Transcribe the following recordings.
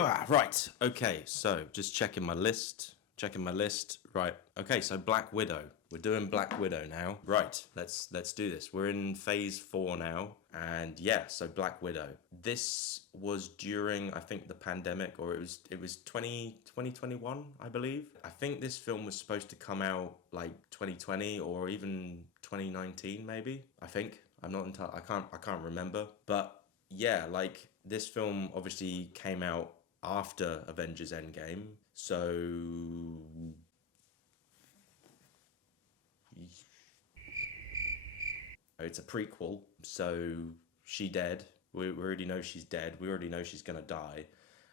Right. Okay. So just checking my list. Checking my list. Right. Okay. So Black Widow. We're doing Black Widow now. Right. Let's do this. We're in phase 4 now, and yeah. So Black Widow. This was during, I think, the pandemic, or it was 2021, I believe. I think this film was supposed to come out like 2020 or even 2019, maybe. I think. I'm not entirely. I can't remember, but yeah, like this film obviously came out after Avengers Endgame. So it's a prequel. So she dead. We already know she's dead. We already know she's gonna die.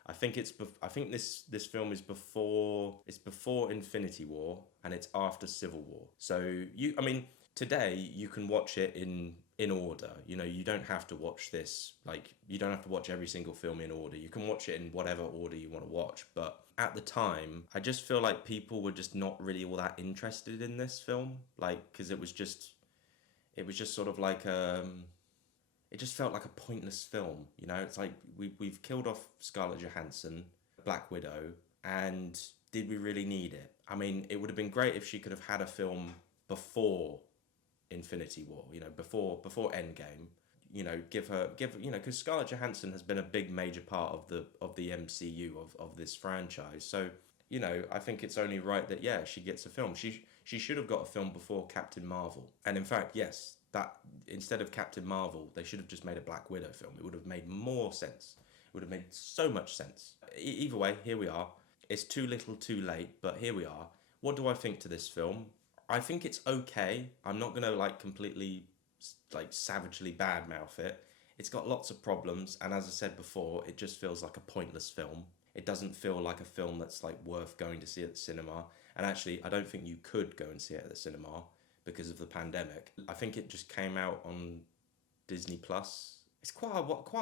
I think this film is before, it's before Infinity War and it's after Civil War. So I mean, today you can watch it in order. You know, you don't have to watch this, like, you don't have to watch every single film in order. You can watch it in whatever order you want to watch. But at the time, I just feel like people were just not really all that interested in this film, like, because it was just sort of like it just felt like a pointless film. You know, it's like we've killed off Scarlett Johansson, Black Widow, and did we really need it? I mean, it would have been great if she could have had a film before Infinity War. You know, before Endgame. You know, give you know, because Scarlett Johansson has been a big major part of the MCU of this franchise. So you know, I think it's only right that yeah, she gets a film. She should have got a film before Captain Marvel. And in fact, yes, that instead of Captain Marvel, they should have just made a Black Widow film. It would have made more sense. It would have made so much sense. Either way, here we are. It's too little, too late, but here we are. What do I think to this film? I think it's okay. I'm not gonna like completely like savagely badmouth it. It's got lots of problems, and as I said before, it just feels like a pointless film. It doesn't feel like a film that's like worth going to see at the cinema. And actually, I don't think you could go and see it at the cinema because of the pandemic. I think it just came out on Disney Plus. It's quite a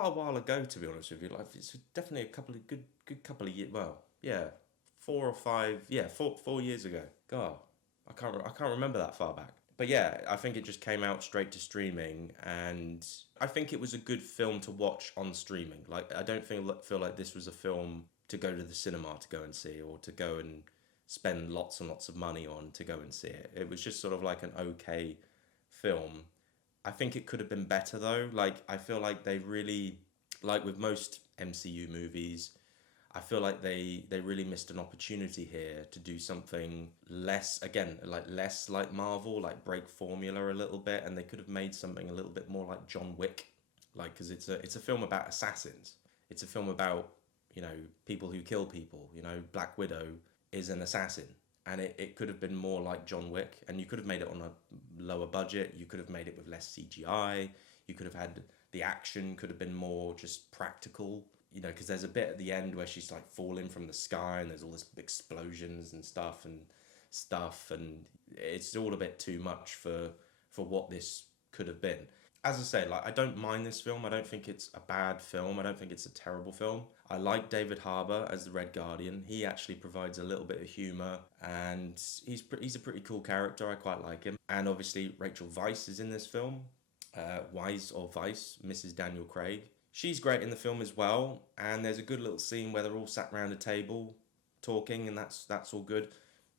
while ago, to be honest with you. Like, it's definitely a couple of good couple of years. Well, yeah, 4 or 5. Yeah, 4 years ago. God, I can't remember that far back. But yeah, I think it just came out straight to streaming, and I think it was a good film to watch on streaming. Like, I don't feel like this was a film to go to the cinema to go and see, or to go and spend lots and lots of money on to go and see it. It was just sort of like an okay film. I think it could have been better though. Like, I feel like they really, like with most MCU movies, I feel like they really missed an opportunity here to do something less, again, like less like Marvel, like break formula a little bit, and they could have made something a little bit more like John Wick, like, because it's a film about assassins. It's a film about, you know, people who kill people. You know, Black Widow is an assassin, and it could have been more like John Wick, and you could have made it on a lower budget. You could have made it with less CGI. You could have had the action could have been more just practical. You know, because there's a bit at the end where she's like falling from the sky, and there's all this explosions and stuff, and it's all a bit too much for what this could have been. As I say, like, I don't mind this film. I don't think it's a bad film. I don't think it's a terrible film. I like David Harbour as the Red Guardian. He actually provides a little bit of humor, and he's a pretty cool character. I quite like him. And obviously Rachel Weisz is in this film. Wise or Vice, Mrs. Daniel Craig. She's great in the film as well, and there's a good little scene where they're all sat around a table talking, and that's all good.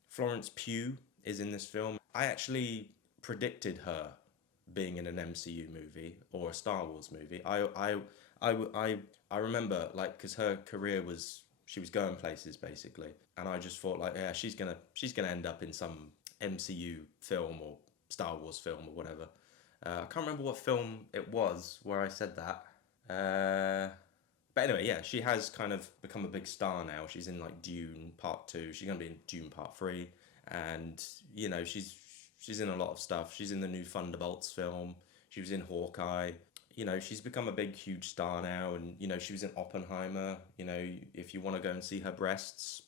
Florence Pugh is in this film. I actually predicted her being in an MCU movie or a Star Wars movie. I remember, like, because her career was, she was going places basically, and I just thought, like, yeah, she's gonna end up in some MCU film or Star Wars film or whatever. I can't remember what film it was where I said that. Uh, but anyway, yeah, she has kind of become a big star now. She's in like Dune Part Two. She's gonna be in Dune Part Three, and you know she's in a lot of stuff. She's in the new Thunderbolts film. She was in Hawkeye. You know, she's become a big, huge star now, and you know she was in Oppenheimer. You know, if you want to go and see her breasts,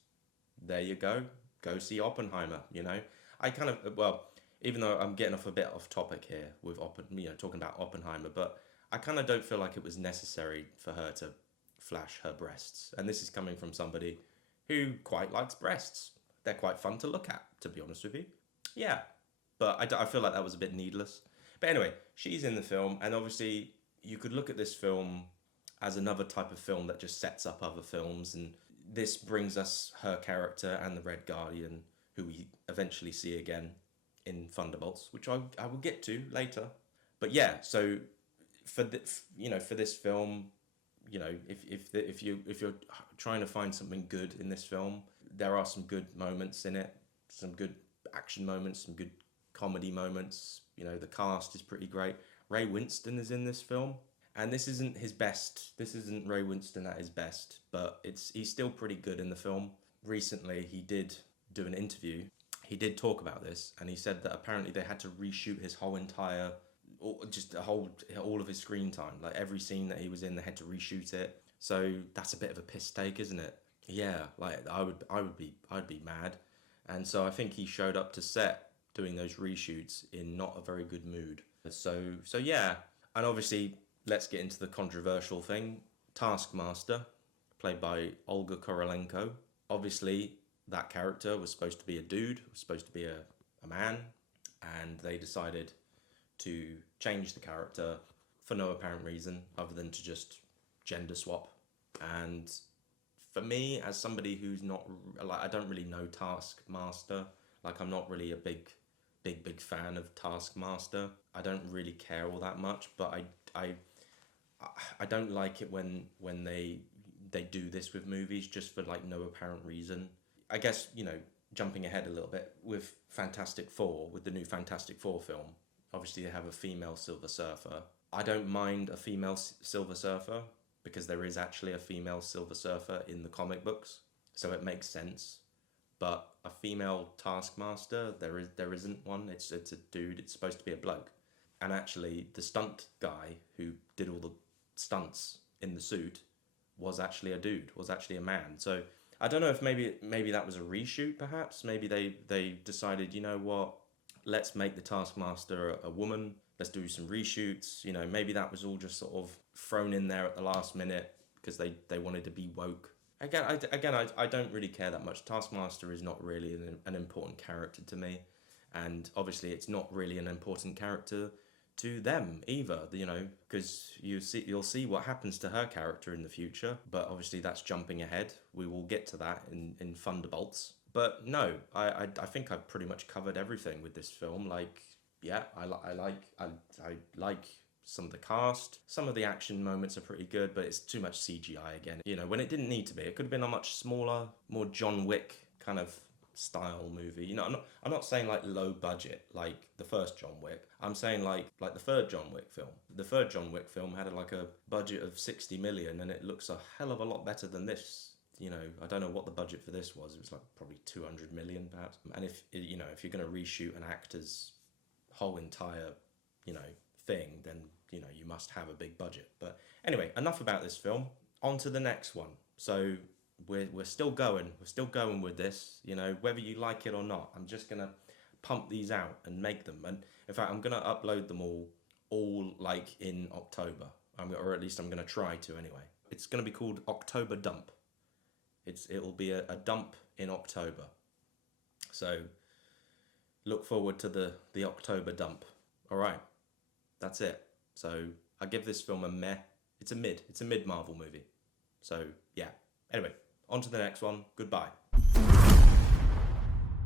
there you go. Go see Oppenheimer. You know, I kind of, well, even though I'm getting off a bit off topic here with talking about Oppenheimer, but I kind of don't feel like it was necessary for her to flash her breasts. And this is coming from somebody who quite likes breasts. They're quite fun to look at, to be honest with you. Yeah, but I feel like that was a bit needless. But anyway, she's in the film, and obviously you could look at this film as another type of film that just sets up other films, and this brings us her character and the Red Guardian, who we eventually see again in Thunderbolts, which I will get to later. But yeah, so for for this film, if you're trying to find something good in this film, there are some good moments in it, some good action moments, some good comedy moments. The cast is pretty great. Ray Winstone is in this film, and this isn't his best. This isn't Ray Winstone at his best, but he's still pretty good in the film. Recently, he did do an interview. He did talk about this, and he said that apparently they had to reshoot his whole entire, all of his screen time. Like every scene that he was in, they had to reshoot it. So that's a bit of a piss take, isn't it? Yeah, like I'd be mad. And so I think he showed up to set doing those reshoots in not a very good mood. So yeah, and obviously let's get into the controversial thing. Taskmaster, played by Olga Korolenko. Obviously, that character was supposed to be a dude, was supposed to be a man, and they decided to change the character for no apparent reason other than to just gender swap. And for me, as somebody who's not, like, I don't really know Taskmaster, like, I'm not really a big fan of Taskmaster. I don't really care all that much, but I don't like it when they do this with movies just for like no apparent reason. I guess, jumping ahead a little bit, with Fantastic Four, with the new Fantastic Four film, obviously they have a female Silver Surfer. I don't mind a female Silver Surfer because there is actually a female Silver Surfer in the comic books, so it makes sense. But a female Taskmaster, there isn't one. It's a dude. It's supposed to be a bloke. And actually, the stunt guy who did all the stunts in the suit was actually a dude, was actually a man. So I don't know if maybe that was a reshoot, perhaps. Maybe they decided, you know what, let's make the Taskmaster a woman. Let's do some reshoots. Maybe that was all just sort of thrown in there at the last minute because they wanted to be woke. Again, I don't really care that much. Taskmaster is not really an important character to me, and obviously it's not really an important character to them either. Because you'll see what happens to her character in the future. But obviously that's jumping ahead. We will get to that in Thunderbolts. But no, I think I've pretty much covered everything with this film. Like, yeah, I like some of the cast. Some of the action moments are pretty good, but it's too much CGI again. When it didn't need to be. It could have been a much smaller, more John Wick kind of style movie. I'm not saying like low budget like the first John Wick. I'm saying like the third John Wick film. The third John Wick film had like a budget of 60 million, and it looks a hell of a lot better than this. I don't know what the budget for this was. It was like probably 200 million perhaps. And if you're going to reshoot an actor's whole entire thing, then you must have a big budget. But anyway, enough about this film. On to the next one. So we're still going with this, whether you like it or not. I'm just gonna pump these out and make them, and in fact I'm gonna upload them all like in October, or at least I'm gonna try to anyway. It's gonna be called October Dump. It'll be a dump in October, so look forward to the October Dump. All right, that's it. So I give this film a meh. It's a mid Marvel movie. So yeah. Anyway, on to the next one. Goodbye.